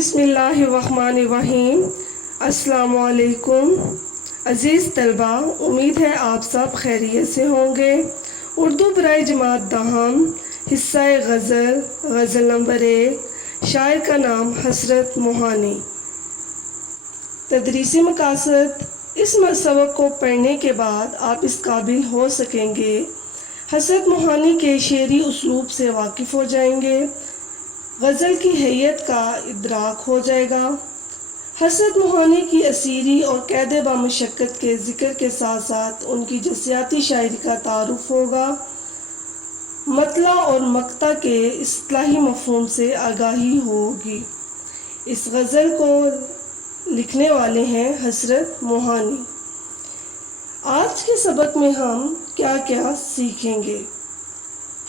بسم اللہ الرحمن الرحیم۔ السلام علیکم عزیز طلبہ، امید ہے آپ سب خیریت سے ہوں گے۔ اردو برائے جماعت دہم، حصہ غزل، غزل نمبر 1، شاعر کا نام حسرت موہانی۔ تدریسی مقاصد: اس سبق کو پڑھنے کے بعد آپ اس قابل ہو سکیں گے، حسرت موہانی کے شعری اسلوب سے واقف ہو جائیں گے، غزل کی حیت کا ادراک ہو جائے گا۔ حسرت موہانی کی اسیری اور قید بامشقت کے ذکر کے ساتھ ساتھ ان کی جزیاتی شاعری کا تعارف ہوگا۔ مطلع اور مقطع کے اصطلاحی مفہوم سے آگاہی ہوگی۔ اس غزل کو لکھنے والے ہیں حسرت موہانی۔ آج کے سبق میں ہم کیا کیا سیکھیں گے؟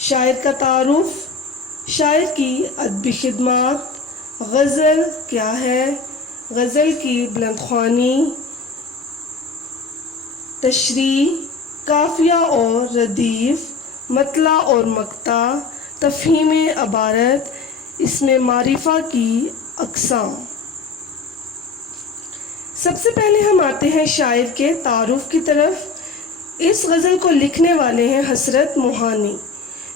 شاعر کا تعارف، شاعر کی ادبی خدمات، غزل کیا ہے، غزل کی بلند خوانی، تشریح، قافیہ اور ردیف، مطلع اور مقطع، تفہیم عبارت، اسم معرفہ کی اقسام۔ سب سے پہلے ہم آتے ہیں شاعر کے تعارف کی طرف۔ اس غزل کو لکھنے والے ہیں حسرت موہانی،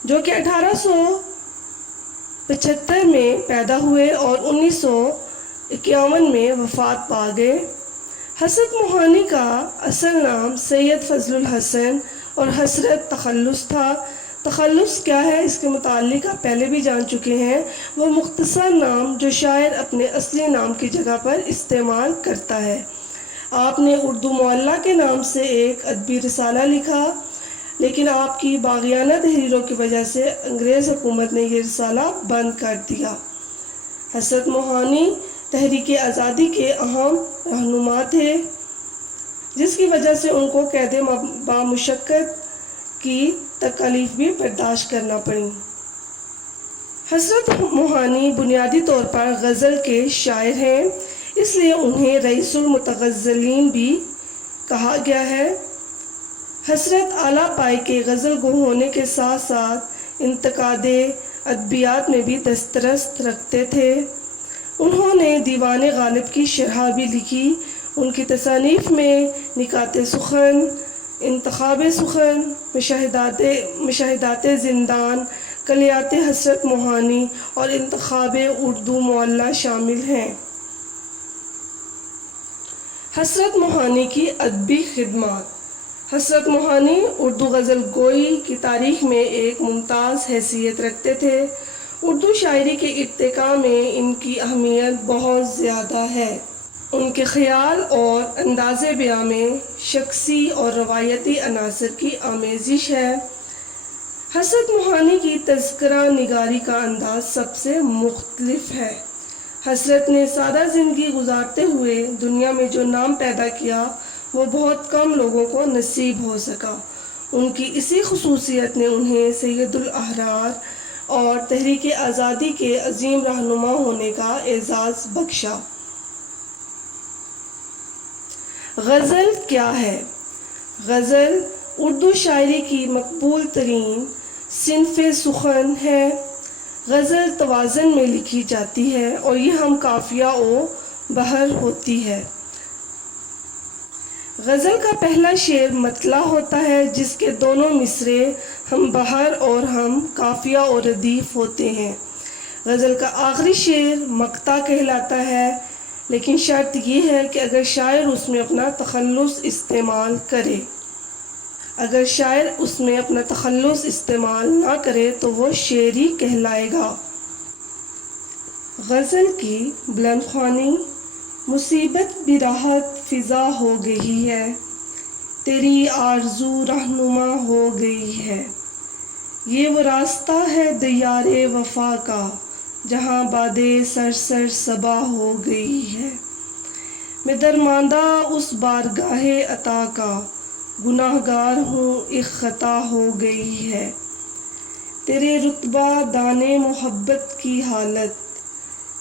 جو کہ 1875 میں پیدا ہوئے اور 1951 میں وفات پا گئے۔ حسرت موہانی کا اصل نام سید فضل الحسن اور حسرت تخلص تھا۔ تخلص کیا ہے، اس کے متعلق آپ پہلے بھی جان چکے ہیں۔ وہ مختصر نام جو شاعر اپنے اصلی نام کی جگہ پر استعمال کرتا ہے۔ آپ نے اردو معلیٰ کے نام سے ایک ادبی رسالہ لکھا، لیکن آپ کی باغیانہ تحریروں کی وجہ سے انگریز حکومت نے یہ رسالہ بند کر دیا۔ حسرت موہانی تحریک آزادی کے اہم رہنما تھے، جس کی وجہ سے ان کو قید بامشقت کی تکالیف بھی برداشت کرنا پڑی۔ حسرت موہانی بنیادی طور پر غزل کے شاعر ہیں، اس لیے انہیں رئیس المتغزلین بھی کہا گیا ہے۔ حسرت اعلیٰ پائے کے غزل گو ہونے کے ساتھ ساتھ انتقاد ادبیات میں بھی دسترس رکھتے تھے۔ انہوں نے دیوان غالب کی شرح بھی لکھی۔ ان کی تصانیف میں نکات سخن، انتخاب سخن، مشاہدات زندان، کلیات حسرت موہانی اور انتخاب اردو معلیٰ شامل ہیں۔ حسرت موہانی کی ادبی خدمات: حسرت موہانی اردو غزل گوئی کی تاریخ میں ایک ممتاز حیثیت رکھتے تھے۔ اردو شاعری کے ارتقاء میں ان کی اہمیت بہت زیادہ ہے۔ ان کے خیال اور انداز بیاں میں شخصی اور روایتی عناصر کی آمیزش ہے۔ حسرت موہانی کی تذکرہ نگاری کا انداز سب سے مختلف ہے۔ حسرت نے سادہ زندگی گزارتے ہوئے دنیا میں جو نام پیدا کیا، وہ بہت کم لوگوں کو نصیب ہو سکا۔ ان کی اسی خصوصیت نے انہیں سید الاحرار اور تحریک آزادی کے عظیم رہنما ہونے کا اعزاز بخشا۔ غزل کیا ہے؟ غزل اردو شاعری کی مقبول ترین صنف سخن ہے۔ غزل توازن میں لکھی جاتی ہے اور یہ ہم قافیہ و بحر ہوتی ہے۔ غزل کا پہلا شعر مطلع ہوتا ہے، جس کے دونوں مصرعے ہم بحر اور ہم قافیہ و ردیف ہوتے ہیں۔ غزل کا آخری شعر مقطع کہلاتا ہے، لیکن شرط یہ ہے کہ اگر شاعر اس میں اپنا تخلص استعمال کرے۔ اگر شاعر اس میں اپنا تخلص استعمال نہ کرے تو وہ شعری کہلائے گا۔ غزل کی بلند خوانی: مصیبت بھی راحت فضا ہو گئی ہے، تیری آرزو رہنما ہو گئی ہے، یہ وہ راستہ ہے دیار وفا کا، جہاں باد سرسر صبا ہو گئی ہے، میں درماندہ اس بارگاہ عطا کا، گناہ گار ہوں ایک خطا ہو گئی ہے، تیرے رتبہ دانے محبت کی حالت،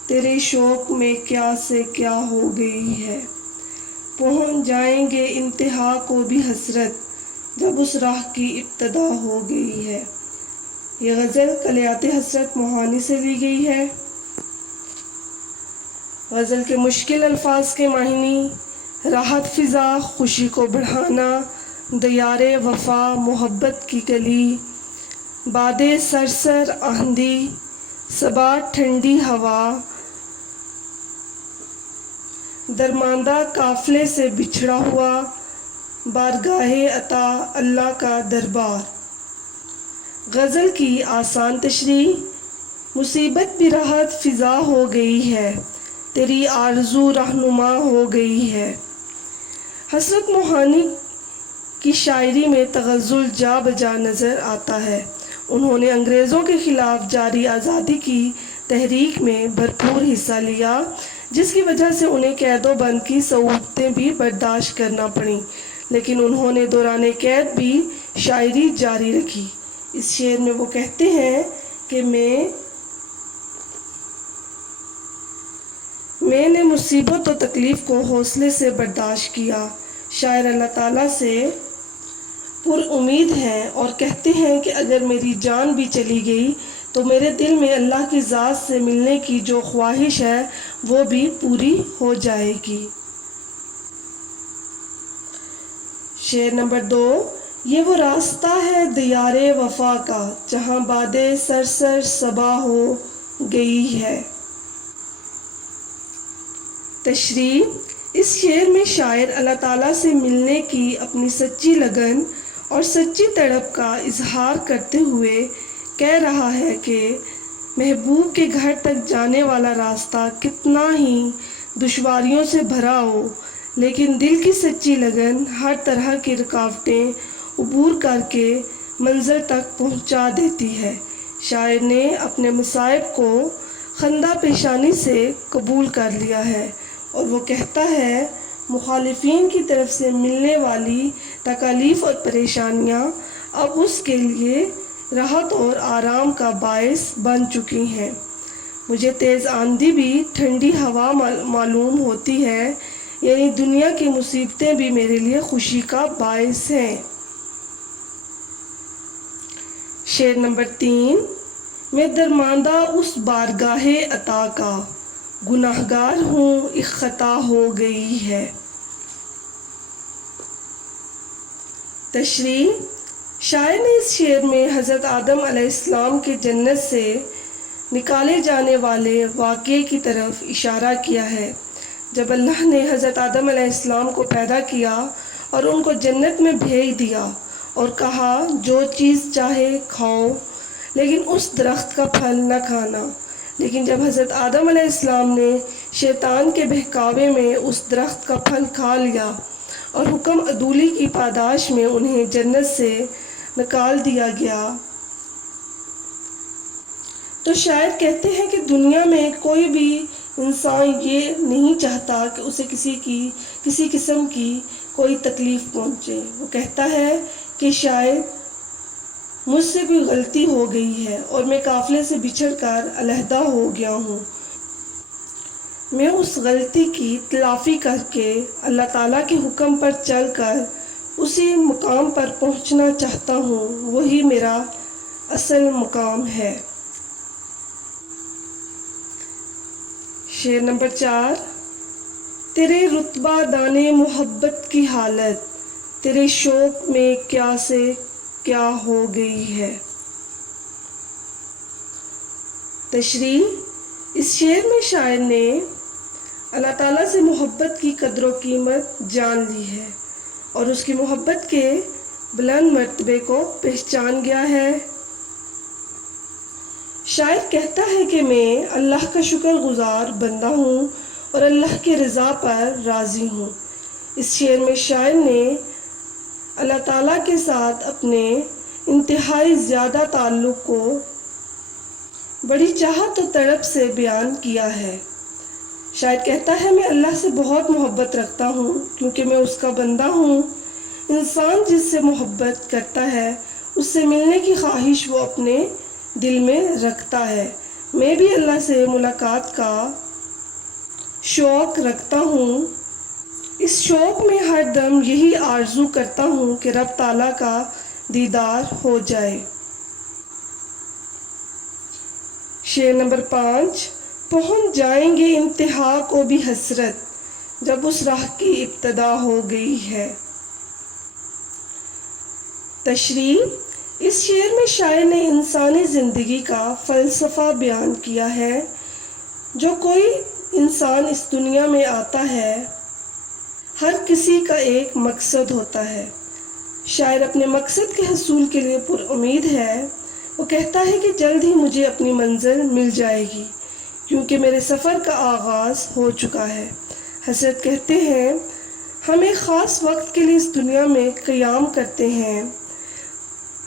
تیرے شوق میں کیا سے کیا ہو گئی ہے، پہنچ جائیں گے انتہا کو بھی حسرت، جب اس راہ کی ابتدا ہو گئی ہے۔ یہ غزل کلیات حسرت موہانی سے لی گئی ہے۔ غزل کے مشکل الفاظ کے معنی: راحت فضا، خوشی کو بڑھانا، دیار وفا، محبت کی گلی، باد سرسر آندھی، صبا ٹھنڈی ہوا، درماندہ قافلے سے بچھڑا ہوا، بارگاہ عطا اللہ کا دربار۔ غزل کی آسان تشریح: مصیبت بھی راحت فضا ہو گئی ہے، تیری آرزو رہنما ہو گئی ہے۔ حسرت موہانی کی شاعری میں تغزل جا بجا نظر آتا ہے۔ انہوں نے انگریزوں کے خلاف جاری آزادی کی تحریک میں بھرپور حصہ لیا، جس کی وجہ سے انہیں قید و بند کی صعوبتیں بھی برداشت کرنا پڑیں، لیکن انہوں نے دوران قید بھی شاعری جاری رکھی۔ اس شعر میں وہ کہتے ہیں کہ میں نے مصیبت و تکلیف کو حوصلے سے برداشت کیا۔ شاعر اللہ تعالیٰ سے پر امید ہیں اور کہتے ہیں کہ اگر میری جان بھی چلی گئی تو میرے دل میں اللہ کی ذات سے ملنے کی جو خواہش ہے وہ بھی پوری ہو جائے گی۔ شعر نمبر 2: یہ وہ راستہ ہے دیار وفا کا، جہاں باد سرسر صبا ہو گئی ہے۔ تشریح: اس شعر میں شاعر اللہ تعالیٰ سے ملنے کی اپنی سچی لگن اور سچی تڑپ کا اظہار کرتے ہوئے کہہ رہا ہے کہ محبوب کے گھر تک جانے والا راستہ کتنا ہی دشواریوں سے بھرا ہو، لیکن دل کی سچی لگن ہر طرح کی رکاوٹیں عبور کر کے منزل تک پہنچا دیتی ہے۔ شاعر نے اپنے مصائب کو خندہ پیشانی سے قبول کر لیا ہے اور وہ کہتا ہے، مخالفین کی طرف سے ملنے والی تکالیف اور پریشانیاں اب اس کے لیے راحت اور آرام کا باعث بن چکی ہیں۔ مجھے تیز آندھی بھی ٹھنڈی ہوا معلوم ہوتی ہے، یعنی دنیا کی مصیبتیں بھی میرے لیے خوشی کا باعث ہیں۔ شعر نمبر 3: میں درماندہ اس بارگاہ عطا کا، گناہگار ہوں ایک خطا ہو گئی ہے۔ تشریح: شاعر نے اس شعر میں حضرت آدم علیہ السلام کے جنت سے نکالے جانے والے واقعے کی طرف اشارہ کیا ہے۔ جب اللہ نے حضرت آدم علیہ السلام کو پیدا کیا اور ان کو جنت میں بھیج دیا اور کہا، جو چیز چاہے کھاؤ لیکن اس درخت کا پھل نہ کھانا، لیکن جب حضرت آدم علیہ السلام نے شیطان کے بہکاوے میں اس درخت کا پھل کھا لیا اور حکم عدولی کی پاداش میں انہیں جنت سے نکال دیا گیا، تو شاعر کہتے ہیں کہ دنیا میں کوئی بھی انسان یہ نہیں چاہتا کہ اسے کسی قسم کی کوئی تکلیف پہنچے۔ وہ کہتا ہے کہ شاید مجھ سے کوئی غلطی ہو گئی ہے اور میں قافلے سے بچھڑ کر علیحدہ ہو گیا ہوں۔ میں اس غلطی کی تلافی کر کے اللہ تعالیٰ کے حکم پر چل کر اسی مقام پر پہنچنا چاہتا ہوں، وہی میرا اصل مقام ہے۔ شعر نمبر 4: تیرے رتبہ دانے محبت کی حالت، تیرے شوق میں کیا سے کیا ہو گئی ہے۔ تشریح: اس شعر میں شاعر نے اللہ تعالیٰ سے محبت کی قدر و قیمت جان لی ہے اور اس کی محبت کے بلند مرتبے کو پہچان گیا ہے۔ شاعر کہتا ہے کہ میں اللہ کا شکر گزار بندہ ہوں اور اللہ کی رضا پر راضی ہوں۔ اس شعر میں شاعر نے اللہ تعالیٰ کے ساتھ اپنے انتہائی زیادہ تعلق کو بڑی چاہت و تڑپ سے بیان کیا ہے۔ شاعر کہتا ہے، میں اللہ سے بہت محبت رکھتا ہوں کیونکہ میں اس کا بندہ ہوں۔ انسان جس سے محبت کرتا ہے اس سے ملنے کی خواہش وہ اپنے دل میں رکھتا ہے۔ میں بھی اللہ سے ملاقات کا شوق رکھتا ہوں۔ اس شوق میں ہر دم یہی آرزو کرتا ہوں کہ رب تعالیٰ کا دیدار ہو جائے۔ شعر نمبر 5: پہنچ جائیں گے انتہا کو بھی حسرت جب اس راہ کی ابتدا ہو گئی ہے۔ تشریح: اس شعر میں شاعر نے انسانی زندگی کا فلسفہ بیان کیا ہے۔ جو کوئی انسان اس دنیا میں آتا ہے، ہر کسی کا ایک مقصد ہوتا ہے۔ شاعر اپنے مقصد کے حصول کے لیے پر امید ہے۔ وہ کہتا ہے کہ جلد ہی مجھے اپنی منزل مل جائے گی کیونکہ میرے سفر کا آغاز ہو چکا ہے۔ حضرت کہتے ہیں، ہم ایک خاص وقت کے لیے اس دنیا میں قیام کرتے ہیں۔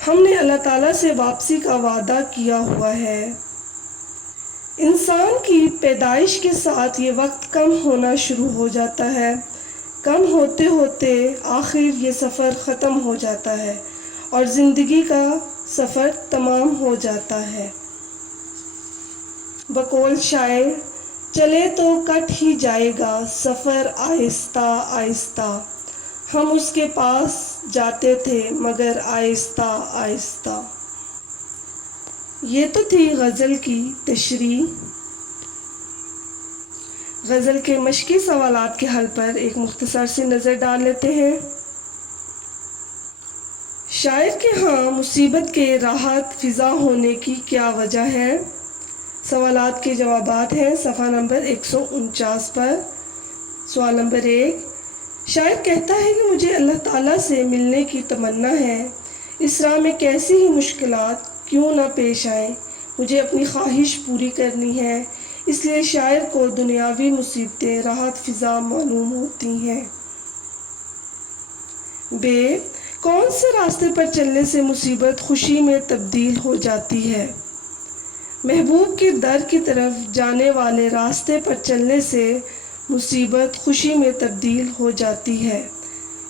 ہم نے اللہ تعالیٰ سے واپسی کا وعدہ کیا ہوا ہے۔ انسان کی پیدائش کے ساتھ یہ وقت کم ہونا شروع ہو جاتا ہے۔ کم ہوتے ہوتے آخر یہ سفر ختم ہو جاتا ہے اور زندگی کا سفر تمام ہو جاتا ہے۔ بقول شاعر، چلے تو کٹ ہی جائے گا سفر آہستہ آہستہ، ہم اس کے پاس جاتے تھے مگر آہستہ آہستہ۔ یہ تو تھی غزل کی تشریح۔ غزل کے مشقی سوالات کے حل پر ایک مختصر سی نظر ڈال لیتے ہیں۔ شاعر کے ہاں مصیبت کے راحت فضا ہونے کی کیا وجہ ہے؟ سوالات کے جوابات ہیں صفحہ نمبر 149 پر۔ سوال نمبر 1، شاعر کہتا ہے کہ مجھے اللہ تعالیٰ سے ملنے کی تمنا ہے۔ اس راہ میں کیسی ہی مشکلات کیوں نہ پیش آئیں، مجھے اپنی خواہش پوری کرنی ہے، اس لیے شاعر کو دنیاوی مصیبتیں راحت فضا معلوم ہوتی ہیں۔ ب، کون سے راستے پر چلنے سے مصیبت خوشی میں تبدیل ہو جاتی ہے؟ محبوب کے در کی طرف جانے والے راستے پر چلنے سے مصیبت خوشی میں تبدیل ہو جاتی ہے۔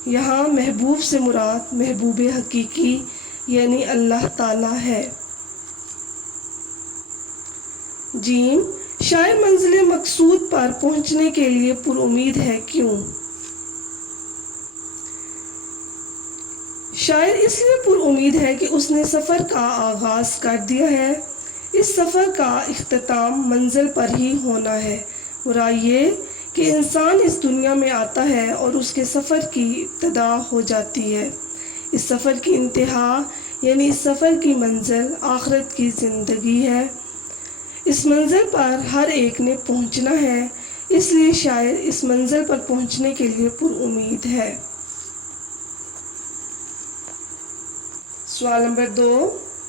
یہاں محبوب سے مراد محبوب حقیقی یعنی اللہ تعالیٰ ہے۔ ج، شاعر منزل مقصود پر پہنچنے کے لیے پر امید ہے، کیوں؟ شاعر اس لیے پر امید ہے کہ اس نے سفر کا آغاز کر دیا ہے۔ اس سفر کا اختتام منزل پر ہی ہونا ہے۔ مراد یہ کہ انسان اس دنیا میں آتا ہے اور اس کے سفر کی ابتدا ہو جاتی ہے۔ اس سفر کی انتہا یعنی اس سفر کی منزل آخرت کی زندگی ہے۔ اس منزل پر ہر ایک نے پہنچنا ہے، اس لیے شاعر اس منزل پر پہنچنے کے لیے پر امید ہے۔ سوال نمبر 2،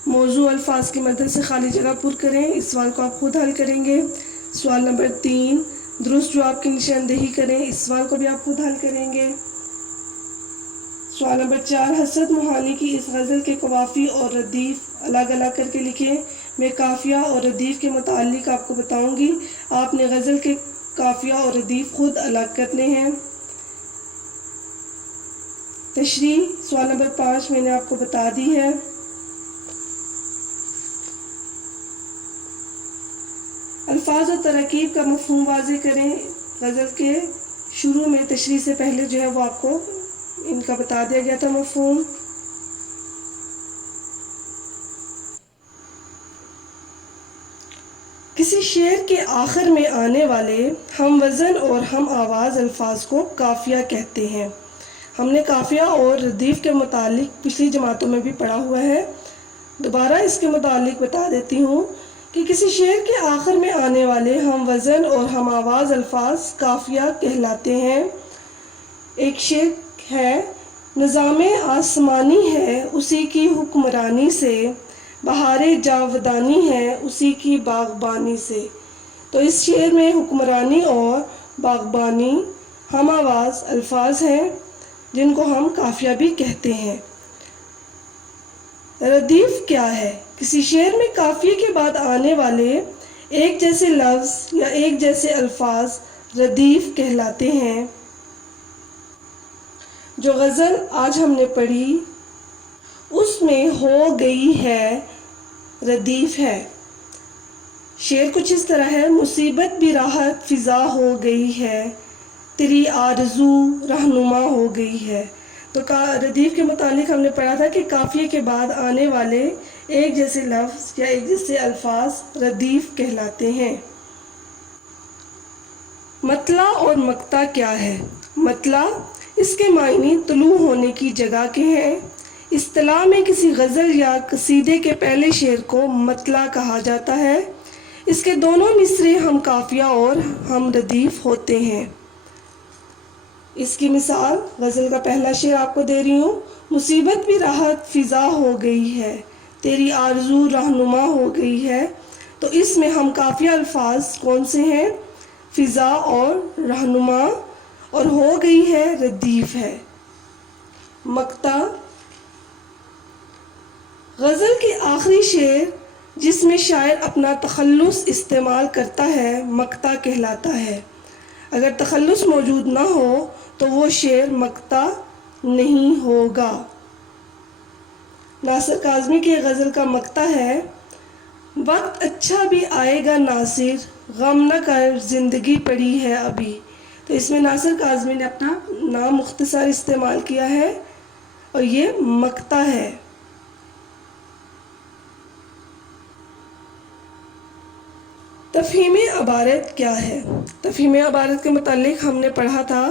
موضوع الفاظ کی مدد سے خالی جگہ پر کریں۔ اس سوال کو آپ خود حل کریں گے۔ سوال نمبر 3، درست جواب کی نشاندہی کریں۔ اس سوال کو بھی آپ خود حل کریں گے۔ سوال نمبر 4، حسرت موہانی کی اس غزل کے قوافی اور ردیف الگ الگ کر کے لکھیں۔ میں قافیہ اور ردیف کے متعلق آپ کو بتاؤں گی، آپ نے غزل کے قافیہ اور ردیف خود الگ کرنے ہیں۔ تشریح: سوال نمبر 5 میں نے آپ کو بتا دی ہے۔ الفاظ اور تراکیب کا مفہوم واضح کریں۔ غزل کے شروع میں تشریح سے پہلے جو ہے وہ آپ کو ان کا بتا دیا گیا تھا مفہوم۔ کسی شعر کے آخر میں آنے والے ہم وزن اور ہم آواز الفاظ کو قافیہ کہتے ہیں۔ ہم نے قافیہ اور ردیف کے متعلق پچھلی جماعتوں میں بھی پڑھا ہوا ہے۔ دوبارہ اس کے متعلق بتا دیتی ہوں کہ کسی شعر کے آخر میں آنے والے ہم وزن اور ہم آواز الفاظ قافیہ کہلاتے ہیں۔ ایک شعر ہے، نظام آسمانی ہے اسی کی حکمرانی سے، بہار جاودانی ہے اسی کی باغبانی سے۔ تو اس شعر میں حکمرانی اور باغبانی ہم آواز الفاظ ہیں جن کو ہم قافیہ بھی کہتے ہیں۔ ردیف کیا ہے؟ کسی شعر میں قافیے کے بعد آنے والے ایک جیسے لفظ یا ایک جیسے الفاظ ردیف کہلاتے ہیں۔ جو غزل آج ہم نے پڑھی اس میں ہو گئی ہے ردیف ہے۔ شعر کچھ اس طرح ہے، مصیبت بھی راحت فضا ہو گئی ہے، تیری آرزو رہنما ہو گئی ہے۔ تو ردیف کے متعلق ہم نے پڑھا تھا کہ قافیے کے بعد آنے والے ایک جیسے لفظ یا ایک جیسے الفاظ ردیف کہلاتے ہیں۔ مطلع اور مقطع کیا ہے؟ مطلع اس کے معنی طلوع ہونے کی جگہ کے ہیں۔ اصطلاح میں کسی غزل یا قصیدے کے پہلے شعر کو مطلع کہا جاتا ہے۔ اس کے دونوں مصرعے ہم قافیہ اور ہم ردیف ہوتے ہیں۔ اس کی مثال غزل کا پہلا شعر آپ کو دے رہی ہوں۔ مصیبت بھی راحت فضا ہو گئی ہے، تیری آرزو رہنما ہو گئی ہے۔ تو اس میں ہم قافیہ الفاظ کون سے ہیں؟ فضا اور رہنما، اور ہو گئی ہے ردیف ہے۔ مقطع غزل کے آخری شعر جس میں شاعر اپنا تخلص استعمال کرتا ہے مقطع کہلاتا ہے۔ اگر تخلص موجود نہ ہو تو وہ شعر مقطع نہیں ہوگا۔ ناصر کاظمی کی غزل کا مقطع ہے: وقت اچھا بھی آئے گا ناصر، غم نہ کر زندگی پڑی ہے ابھی۔ تو اس میں ناصر کاظمی نے اپنا نام مختصر استعمال کیا ہے اور یہ مقطع ہے۔ تفہیم عبارت کیا ہے؟ تفہیم عبارت کے متعلق ہم نے پڑھا تھا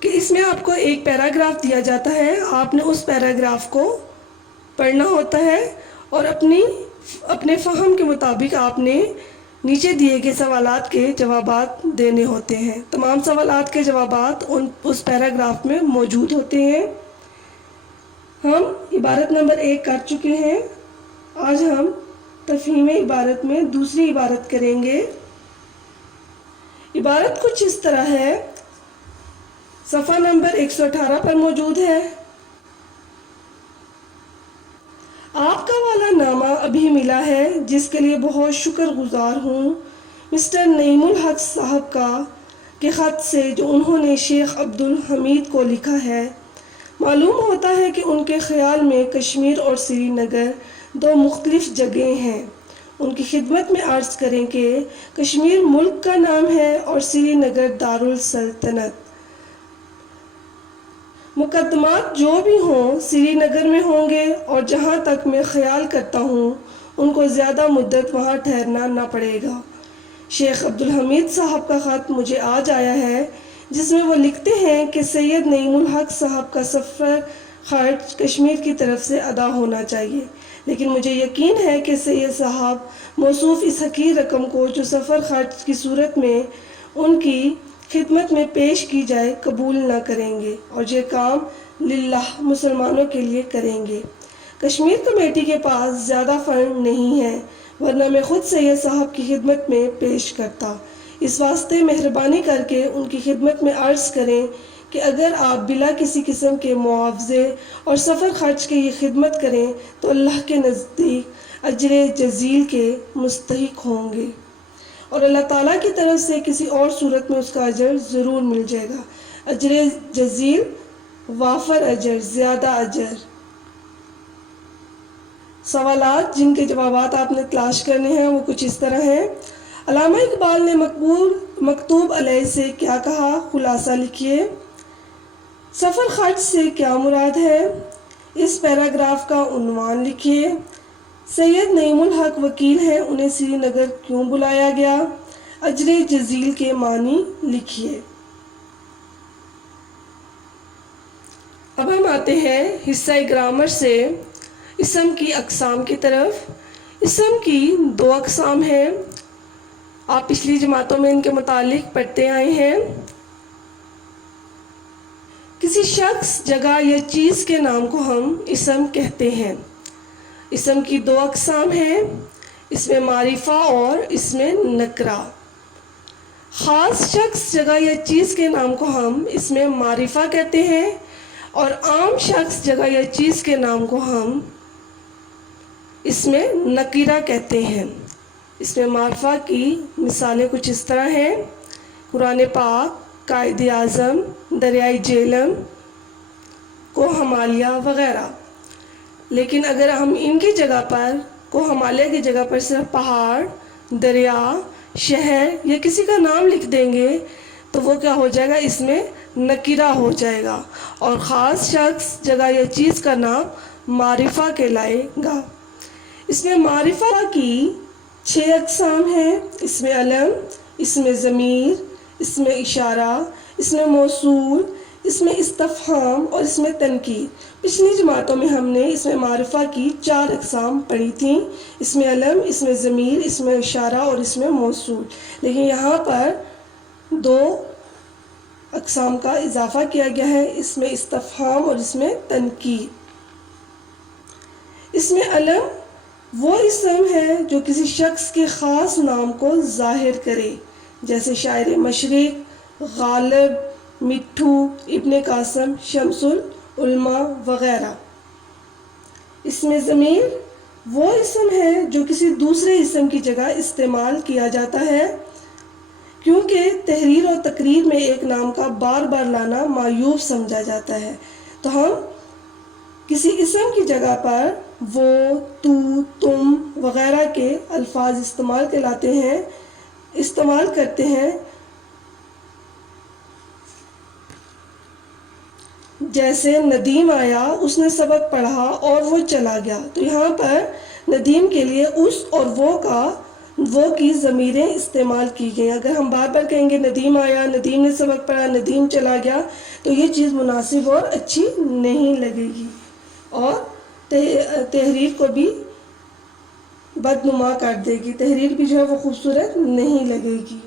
کہ اس میں آپ کو ایک پیراگراف دیا جاتا ہے، آپ نے اس پیراگراف کو پڑھنا ہوتا ہے اور اپنے فہم کے مطابق آپ نے نیچے دیے گئے سوالات کے جوابات دینے ہوتے ہیں۔ تمام سوالات کے جوابات اس پیراگراف میں موجود ہوتے ہیں۔ ہم عبارت نمبر 1 کر چکے ہیں۔ آج ہم تفہیم عبارت میں دوسری عبارت کریں گے۔ عبارت کچھ اس طرح ہے، صفحہ نمبر 118 پر موجود ہے: آپ کا والا نامہ ابھی ملا ہے، جس کے لیے بہت شکر گزار ہوں مسٹر نعیم الحق صاحب کا کے خط سے جو انہوں نے شیخ عبدالحمید کو لکھا ہے۔ معلوم ہوتا ہے کہ ان کے خیال میں کشمیر اور سری نگر دو مختلف جگہیں ہیں۔ ان کی خدمت میں عرض کریں کہ کشمیر ملک کا نام ہے اور سری نگر دارالسلطنت۔ مقدمات جو بھی ہوں سری نگر میں ہوں گے اور جہاں تک میں خیال کرتا ہوں ان کو زیادہ مدت وہاں ٹھہرنا نہ پڑے گا۔ شیخ عبدالحمید صاحب کا خط مجھے آج آیا ہے جس میں وہ لکھتے ہیں کہ سید نعیم الحق صاحب کا سفر خرچ کشمیر کی طرف سے ادا ہونا چاہیے، لیکن مجھے یقین ہے کہ سید صاحب موصوف اس حقیر رقم کو جو سفر خرچ کی صورت میں ان کی خدمت میں پیش کی جائے قبول نہ کریں گے اور یہ کام للہ مسلمانوں کے لیے کریں گے۔ کشمیر کمیٹی کے پاس زیادہ فنڈ نہیں ہے، ورنہ میں خود سید صاحب کی خدمت میں پیش کرتا۔ اس واسطے مہربانی کر کے ان کی خدمت میں عرض کریں کہ اگر آپ بلا کسی قسم کے معاوضے اور سفر خرچ کے یہ خدمت کریں تو اللہ کے نزدیک اجر جزیل کے مستحق ہوں گے اور اللہ تعالیٰ کی طرف سے کسی اور صورت میں اس کا اجر ضرور مل جائے گا۔ اجر جزیل، وافر اجر، زیادہ اجر۔ سوالات جن کے جوابات آپ نے تلاش کرنے ہیں وہ کچھ اس طرح ہیں: علامہ اقبال نے مکتوب علیہ سے کیا کہا؟ خلاصہ لکھیے۔ سفر خرچ سے کیا مراد ہے؟ اس پیراگراف کا عنوان لکھیے۔ سید نعیم الحق وکیل ہیں، انہیں سری نگر کیوں بلایا گیا؟ اجر جزیل کے معنی لکھیے۔ اب ہم آتے ہیں حصہ گرامر سے اسم کی اقسام کی طرف۔ اسم کی 2 اقسام ہیں، آپ پچھلی جماعتوں میں ان کے متعلق پڑھتے آئے ہیں۔ کسی شخص، جگہ یا چیز کے نام کو ہم اسم کہتے ہیں۔ اسم کی 2 اقسام ہیں، اسم معرفہ اور اسم نکرہ۔ خاص شخص، جگہ یا چیز کے نام کو ہم اسم معرفہ کہتے ہیں اور عام شخص، جگہ یا چیز کے نام کو ہم اسم نکرہ کہتے ہیں۔ اسم معرفہ کی مثالیں کچھ اس طرح ہیں: قرآن پاک، قائد اعظم، دریائے جیلم، کوہ ہمالیہ وغیرہ۔ لیکن اگر ہم ان کی جگہ پر، کوہ ہمالیہ کی جگہ پر صرف پہاڑ، دریا، شہر یا کسی کا نام لکھ دیں گے تو وہ کیا ہو جائے گا؟ اسم نکرہ ہو جائے گا اور خاص شخص، جگہ یا چیز کا نام معرفہ کہلائے گا۔ اسم معرفہ کی 6 اقسام ہیں: اسم علم، اسم ضمیر، اس میں اشارہ، اس میں موصول، اس میں استفہام اور اس میں تنکیر۔ پچھلی جماعتوں میں ہم نے اس میں معرفہ کی 4 اقسام پڑھی تھیں، اس میں علم، اس میں ضمیر، اس میں اشارہ اور اس میں موصول۔ لیکن یہاں پر 2 اقسام کا اضافہ کیا گیا ہے، اس میں استفہام اور اس میں تنکیر۔ اس میں علم وہ اسم ہے جو کسی شخص کے خاص نام کو ظاہر کرے، جیسے شاعر مشرق، غالب، مٹھو، ابن قاسم، شمس العلماء وغیرہ۔ اس میں ضمیر وہ اسم ہے جو کسی دوسرے اسم کی جگہ استعمال کیا جاتا ہے، کیونکہ تحریر اور تقریر میں ایک نام کا بار بار لانا معیوب سمجھا جاتا ہے، تو ہم کسی اسم کی جگہ پر وہ، تو، تم وغیرہ کے الفاظ استعمال کرتے ہیں، جیسے ندیم آیا، اس نے سبق پڑھا اور وہ چلا گیا۔ تو یہاں پر ندیم کے لیے اس اور وہ کی ضمیریں استعمال کی گئی۔ اگر ہم بار بار کہیں گے ندیم آیا، ندیم نے سبق پڑھا، ندیم چلا گیا، تو یہ چیز مناسب اور اچھی نہیں لگے گی اور تحریر کو بھی بدنما کر دے گی، تحریر بھی جو ہے وہ خوبصورت نہیں لگے گی۔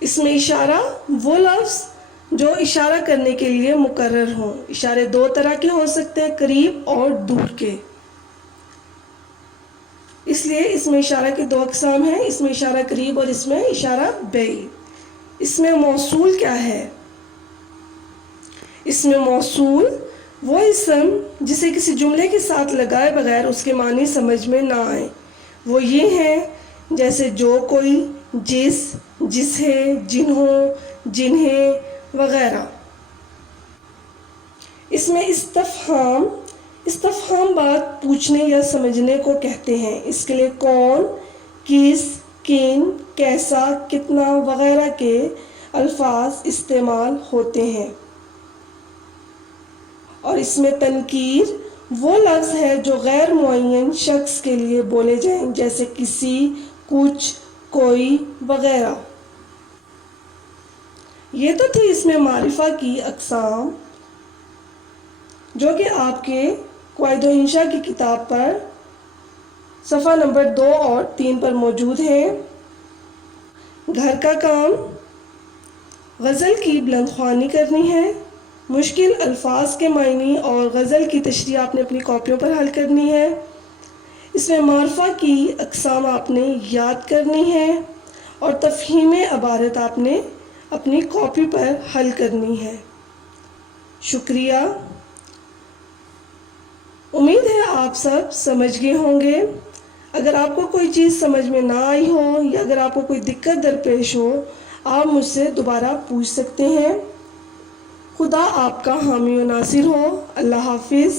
اس میں اشارہ وہ لفظ جو اشارہ کرنے کے لیے مقرر ہوں۔ اشارے 2 طرح کے ہو سکتے ہیں، قریب اور دور کے، اس لیے اس میں اشارہ کی 2 اقسام ہیں، اس میں اشارہ قریب اور اس میں اشارہ بعید۔ اس میں موصول کیا ہے؟ اس میں موصول وہ اسم جسے کسی جملے کے ساتھ لگائے بغیر اس کے معنی سمجھ میں نہ آئے، وہ یہ ہیں جیسے جو، کوئی، جس، جسے، جنہوں، جنہیں وغیرہ۔ اس میں استفہام بات پوچھنے یا سمجھنے کو کہتے ہیں، اس کے لیے کون، کس، کن، کیسا، کتنا وغیرہ کے الفاظ استعمال ہوتے ہیں۔ اور اس میں تنکیر وہ لفظ ہے جو غیر معین شخص کے لیے بولے جائیں، جیسے کسی، کچھ، کوئی وغیرہ۔ یہ تو تھی اس میں معرفہ کی اقسام، جو کہ آپ کے قواعد و انشاء کی کتاب پر صفحہ نمبر 2 اور 3 پر موجود ہیں۔ گھر کا کام، غزل کی بلند خوانی کرنی ہے، مشکل الفاظ کے معنی اور غزل کی تشریح آپ نے اپنی کاپیوں پر حل کرنی ہے۔ اس میں معرفہ کی اقسام آپ نے یاد کرنی ہے اور تفہیم عبارت آپ نے اپنی کاپی پر حل کرنی ہے۔ شکریہ، امید ہے آپ سب سمجھ گئے ہوں گے۔ اگر آپ کو کوئی چیز سمجھ میں نہ آئی ہو یا اگر آپ کو کوئی دقت درپیش ہو، آپ مجھ سے دوبارہ پوچھ سکتے ہیں۔ خدا آپ کا حامی و ناصر ہو۔ اللہ حافظ۔